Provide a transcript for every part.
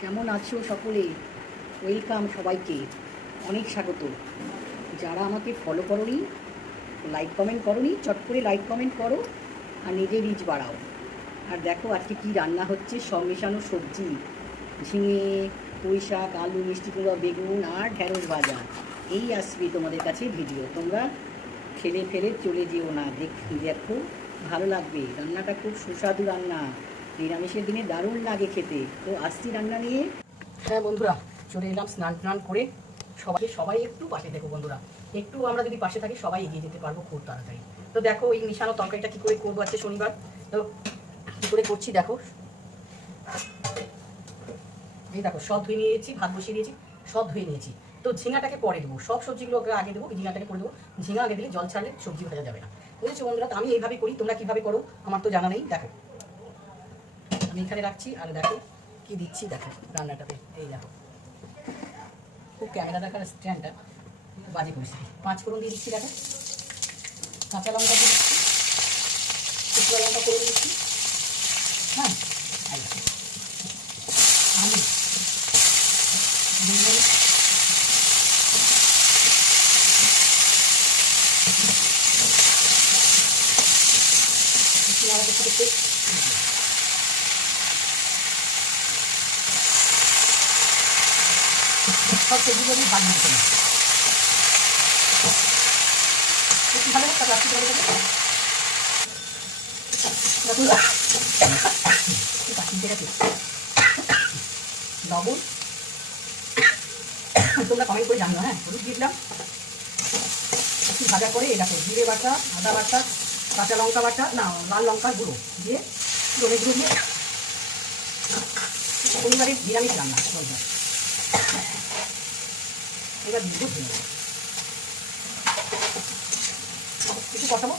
কেমন আছো সকলে? ওয়েলকাম সবাইকে। অনেক স্বাগত। যারা আমাকে ফলো করনি লাইক কমেন্ট করনি, চট করে লাইক কমেন্ট করো আর নিজের রিচ বাড়াও। আর দেখো আজকে কি রান্না হচ্ছে, সব মেশানো সবজি। ঝিঙে, পুঁই শাক, আলু, মিষ্টি কুমড়া, বেগুন আর ঢেঁড়স ভাজা। এই আসবে তোমাদের কাছে ভিডিও তোমরা ফেলে ফেলে চলে যেও না। দেখ, দেখো, ভালো লাগবে। রান্নাটা খুব সুস্বাদু রান্না। নিরামিষের দিনে দারুণ লাগে খেতে। তো আসছি রান্না নিয়ে হ্যাঁ বন্ধুরা, চলে এলাম স্নান টান করে। সবাই সবাই একটু পাশে দেখো বন্ধুরা। একটু আমরা যদি পাশে থাকি, সবাই এগিয়ে যেতে পারব খুব তাড়াতাড়ি। তো দেখো, এই মিশানো তরকারিটা কী করে করব আজকে শনিবার? তো কী করে করছি দেখো। এই দেখো, সব ধুয়ে নিয়েছি, ভাত বসিয়ে দিয়েছি, সব ধুয়ে নিয়েছি। তো ঝিঙাটাকে পরে দেবো। সব সবজিগুলোকে আগে দেবো, ঝিঙাটাকে পরে দেবো। ঝিঙা আগে দিলে জল ছাড়লে সবজি ভাজা যাবে না। বুঝেছ বন্ধুরা? তো আমি এইভাবে করি, তোমরা কীভাবে করো, আমার তো জানা নেই। দেখো। আমি এখানে রাখছি, আর দেখো কি দিচ্ছি, দেখো রান্নাটাতে। এই দেখো। খুব ক্যামেরা দেখার স্ট্যান্ডটা বাজে পরিস্থিতি। পাঁচ ফোড়ন দিয়ে দিচ্ছি, দেখো। কাঁচা লঙ্কা দিয়ে দিচ্ছি। শুকনো লঙ্কা করে দিচ্ছি। হ্যাঁ পেস্ট সব সবজিগুলো আমি ভাগ দিতে না ভালো লবণ। তোমরা কমেন্ট করে জানো হ্যাঁ? হলুদ দিয়ে দিলাম। একটু ভাজা করে দেখো, জিরে বাটা, আদা বাটা, কাঁচা লঙ্কা বাটা, না, লাল লঙ্কার গুঁড়ো দিয়ে, ধনে গুঁড়ো দিয়ে, পরিবারের নিরামিষ রান্না। এবার দুধ দিন একটু কষাবো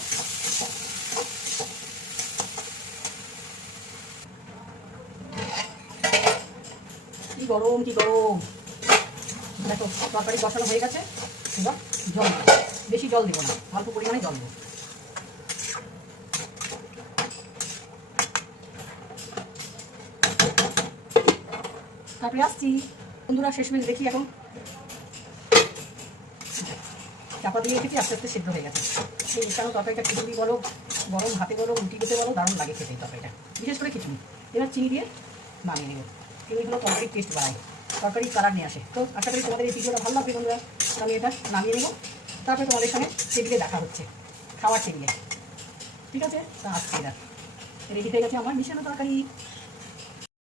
কি গরম কি গরম। দেখো, তরকারি কষানো হয়ে গেছে। এবার জল। বেশি জল দেবো না, অল্প পরিমাণে জল দেবো। তারপরে আসছি। বন্ধুরা, শেষমেশ দেখি এখন। চাপা দিয়ে রেখেছি আস্তে আস্তে সেদ্ধ হয়ে গেছে। সেই মিশানো তরকারিটা খিচুড়ি বলো, গরম ভাতে বলো, রুটি খেতে বলো, দারুণ লাগে খেতে তরকারিটা। বিশেষ করে খিচুড়ি। এবার চিনি দিয়ে নামিয়ে নেব। চিনিগুলো তরকারির টেস্ট বাড়ায়। তরকারির কালার নিয়ে আসে। তো আশা করি তোমাদের এই ভিডিওটা ভালো লাগবে বন্ধুরা। আমি এটা নামিয়ে নেব। তারপরে তোমাদের সঙ্গে টেবিলে দেখা হচ্ছে। খাওয়ার টেবিলে ঠিক আছে? তা আসছে এটা রেডি হয়ে গেছে আমার মিশানো তরকারি।